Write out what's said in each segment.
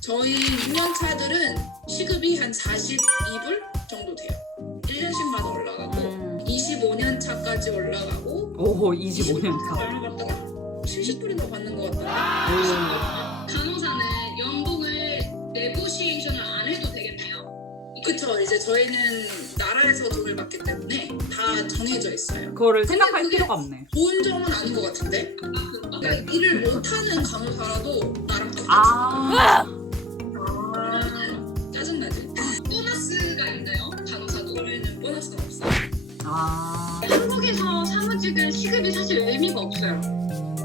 저희 6년차들은 시급이 한 42불 정도 돼요. 1년씩마다 올라가고 25년 차까지 올라가고 오, 25년 차. 얼마 받다가 70불인가 받는 것 같더라고요. 간호사는 연봉을 네고시에이션을 안 해도 되겠네요. 그쵸. 이제 저희는 나라에서 돈을 받기 때문에 다 정해져 있어요. 그거를 생각할 그게 필요가 없네. 좋은 점은 아닌 것 같은데? 그런가? 그러니까 일을 못하는 간호사라도 나랑 똑같이 아, 짜증나지? 보너스가 있나요? 간호사도? 저희는 보너스가 없어. 아. 한국에서 사무직은 시급이 사실 의미가 없어요.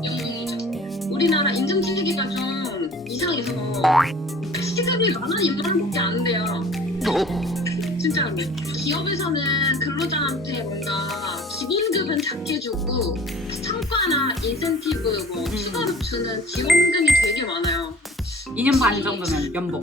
연봉이죠. 우리나라 인증진리기가 좀 이상해서 시급이 10,000원, 20,000원밖에 안 돼요. 진짜로. 기업에서는 근로자한테 뭔가 기본급은 작게 주고 성과나 인센티브 뭐 추가로 주는 지원금이 되게 많아요. 2년 반 정도면 연봉.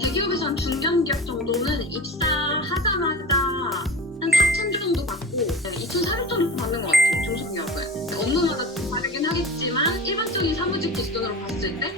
대기업에서 한 중견기업 정도는 입사하자마자 한 4,000 정도 받고 2,400 정도 받는 것 같아요. 중소기업은. 업무마다 좀 다르긴 하겠지만 일반적인 사무직 기준으로 봤을 때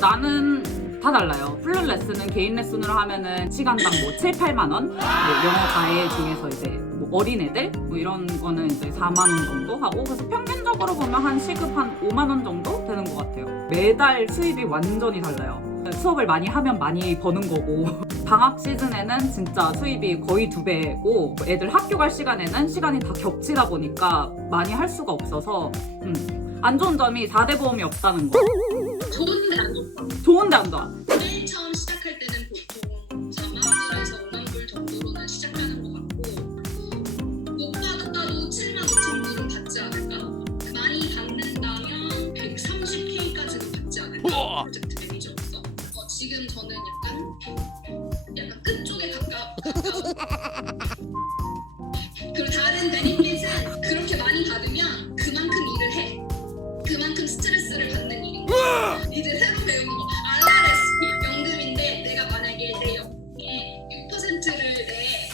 나는 다 달라요. 플랫 레슨은 개인 레슨으로 하면은 시간당 뭐 7, 8만 원? 뭐 영어 과외 중에서 이제 뭐 어린애들? 뭐 이런 거는 이제 4만 원 정도 하고, 그래서 평균적으로 보면 한 시급 한 5만 원 정도 되는 것 같아요. 매달 수입이 완전히 달라요. 수업을 많이 하면 많이 버는 거고 방학 시즌에는 진짜 수입이 거의 2배고, 애들 학교 갈 시간에는 시간이 다 겹치다 보니까 많이 할 수가 없어서 안 좋은 점이 4대 보험이 없다는 거. 좋은데 안 좋다. 좋은데 안 좋아. 맨 처음 시작할 때는 보통 4만 불에서 5만 불 정도로는 시작하는 것 같고 못 받았다도 7만 5천 불은 받지 않을까? 많이 받는다면 130K까지는 받지 않을까? 프로젝트 매니저로서. 지금 저는 약간 끝쪽에 가까워. 그리고 다른 베니핏은 그렇게 많이 받으면 그만큼 일을 해. 그만큼 스트레스를 받는 일인 거야. 이제 새로 배운 거 알라레스 연금인데 내가 만약에 내 연금의 6%를 내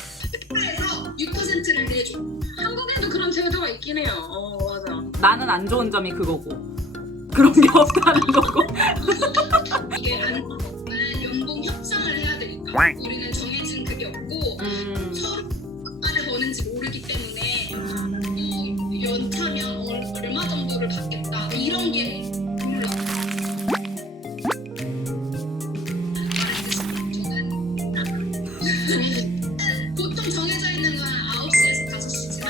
회사에서 6%를 내줘. 한국에도 그런 제도가 있긴 해요. 맞아. 나는 안 좋은 점이 그거고 그런 게 없다는 거고. 이게 안 좋은 연봉 협상을 해야 되니까 우리는 정해진 그게 없고 서로 얼마를 버는지 모르기 때문에 연차면 얼마 정도를 받겠다 이런 게 몰라. 저는 보통 정해져 있는 건 9시에서 5시지만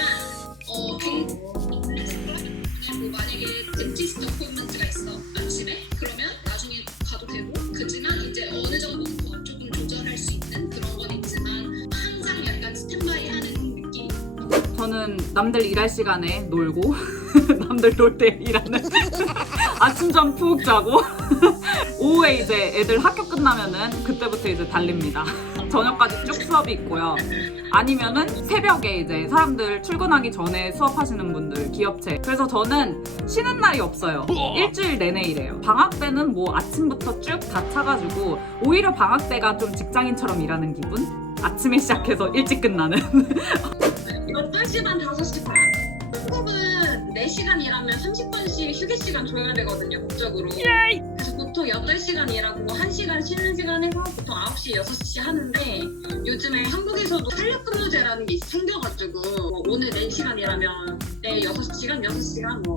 뭐 만약에 덴티스트 어포인먼트가 있어 아침에 그러면 나중에 가도 되고, 그지만 이제 어느 정도 조금 조절할 수 있는 그런 건 있지만 항상 약간 스탠바이 하는 느낌. 저는 남들 일할 시간에 놀고 남들 놀 때 일하는 아침 잠 푹 자고 오후에 이제 애들 학교 끝나면은 그때부터 이제 달립니다. 저녁까지 쭉 수업이 있고요. 아니면은 새벽에 이제 사람들 출근하기 전에 수업하시는 분들 기업체. 그래서 저는 쉬는 날이 없어요. 일주일 내내 일해요. 방학 때는 뭐 아침부터 쭉 다 차가지고 오히려 방학 때가 좀 직장인처럼 일하는 기분? 아침에 시작해서 일찍 끝나는. 8시 반, 5시 반. 한국은 4시간 일하면 30분씩 휴게 시간 줘야 되거든요, 법적으로. 그래서 보통 8시간 일하고 1시간 쉬는 시간에서 보통 9시, 6시 하는데 요즘에 한국에서도 탄력근무제라는 게 생겨가지고 뭐 오늘 4시간 일하면 내일 6시간, 6시간 뭐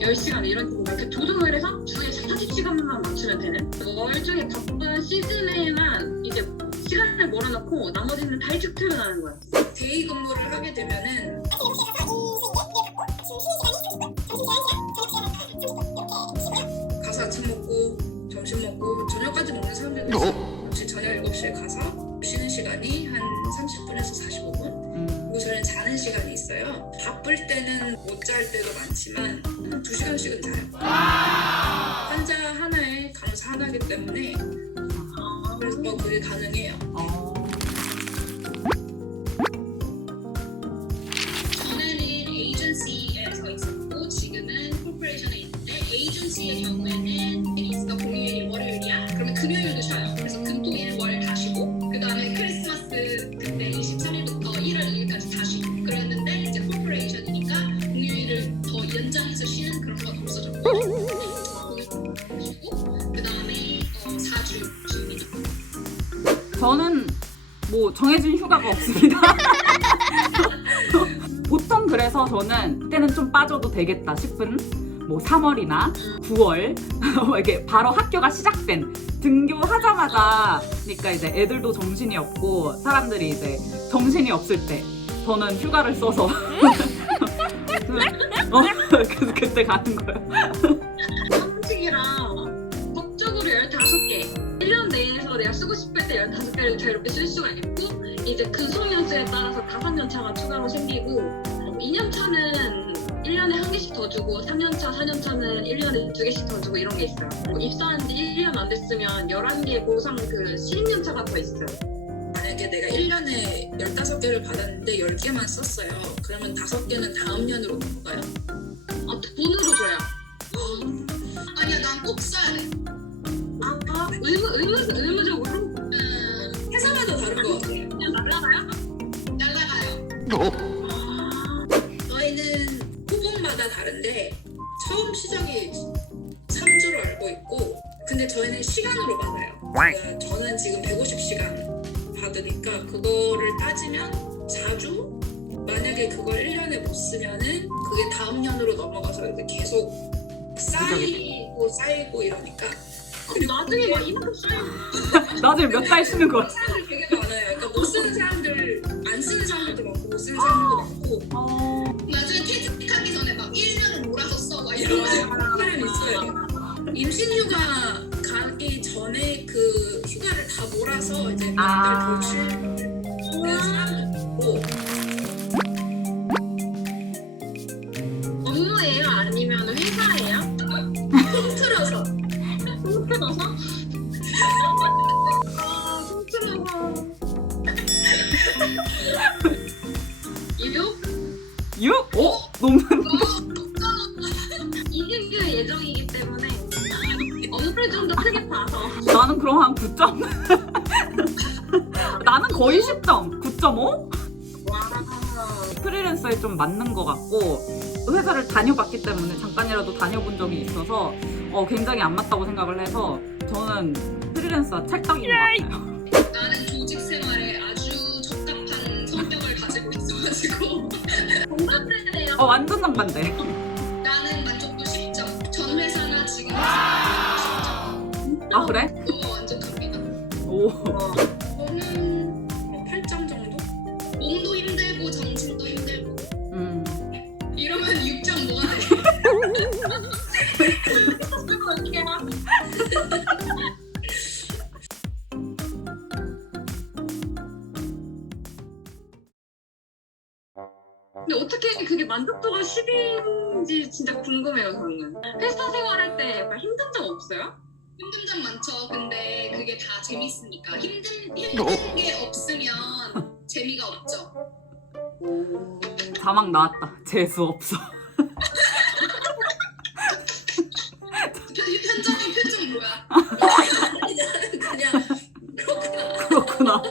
10시간 이런 식으로 이렇게 조정을 해서 주에 40시간만 맞추면 되는, 월 중에 바쁜 시즌에만 이제 시간을 몰아넣고 나머지는 다 일찍 퇴근하는 거야. 데이 근무를 하게 되면은 가서 아침 먹고 점심 먹고 저녁까지 먹는 사람들도 있어요. 혹시 저녁 7시에 가서 쉬는 시간이 한 30분에서 45분. 그리고 저는 자는 시간이 있어요. 바쁠 때는 못 잘 때도 많지만 한 2시간씩은 자요. 환자 하나에 간호사 하나이기 때문에 그래서 그게 가능해요. 전에는 에이전시에서 있었고 지금은 코퍼레이션에 있는데, 에이전시의 경우에는 테니스가 공휴일이 월요일이야? 그러면 금요일도 쉬어요. 그래서 금, 토, 일, 월 다 쉬고 그 다음에 크리스마스 그때 23일부터 1월 2일까지 다 쉬고 그랬는데, 이제 코퍼레이션이니까 공휴일을 더 연장해서 쉬는 그런 거 저도 정해진 휴가가 없습니다. 보통 그래서 저는 그때는 좀 빠져도 되겠다 싶은 뭐 3월이나 9월 이렇게 바로 학교가 시작된 등교하자마자 그러니까 이제 애들도 정신이 없고 사람들이 이제 정신이 없을 때 저는 휴가를 써서 그래서 그때 가는 거예요. 한식이랑 법적으로 15개 1년 내에서 내가 쓰고 싶을 때 15개를 자유롭게 쓸 수가 있고 이제 근속연수에 따라서 5년차가 추가로 생기고 2년차는 1년에 1개씩 더 주고 3년차, 4년차는 1년에 2개씩 더 주고 이런 게 있어요. 입사한 지 1년 안 됐으면 11개 보상 그 신입연차가 더 있어요. 만약에 내가 1년에 15개를 받았는데 10개만 썼어요. 그러면 5개는 다음 년으로 넘어가요? 돈으로 줘요. 아니야, 난 꼭 써야 돼. 의무적으로? 회사마다 다른 것 같아요. 그냥 날라가요? 날라가요. 저희는 호봉마다 다른데 처음 시작이 3주로 알고 있고 근데 저희는 시간으로 받아요. 그러니까 저는 지금 150시간 받으니까 그거를 따지면 4주? 만약에 그걸 1년에 못 쓰면은 그게 다음 년으로 넘어가서 이제 계속 쌓이고 이러니까 그리고 나중에 막 이만큼 써요. 나중에 몇 달 쉬는 거야. 사람들 되게 많아요. 그러니까 못 쓰는 사람들, 안 쓰는 사람들도 많고 못 쓰는 사람들도 많고 나중에 퇴직하기 전에 막 1년을 몰아서 써 막 이런 사람이 있어요. 임신휴가 가기 전에 그 휴가를 다 몰아서 이제 몇달 더 쉬는 사람도 있고 업무예요? 아니면 회사예요? 통틀어서 통틀어서? 통틀어서 6? 너무 이등교 예정이기 때문에 업무를 좀 더 크게 봐서 나는 그럼 한 9점? 나는 거의 10점. 9.5? 프리랜서에 좀 맞는 것 같고 회사를 다녀봤기 때문에 잠깐이라도 다녀본 적이 있어서 굉장히 안 맞다고 생각을 해서 저는 프리랜서 찰떡인 것 같아요. 나는 조직 생활에 아주 적합한 성격을 가지고 있어가지고 공감되네요. 완전 정반대. 나는 만족도 10점. 전 회사나 지금 회사 10점. 아 그래? 너무 만족합니다. 오. 저는 8점 정도? 몸도 힘들고 정신도 힘들고 이러면 6점 뭐가 돼? 근데 어떻게 그게 만족도가 10인지 진짜 궁금해요, 저는. 회사 생활할 때 약간 힘든 점 없어요? 힘든 점 많죠. 근데 그게 다 재밌으니까. 힘든 게 없으면 재미가 없죠. 자막 나왔다. 재수 없어. 현정이 표정 뭐야? 그냥 그렇구나. 그렇구나.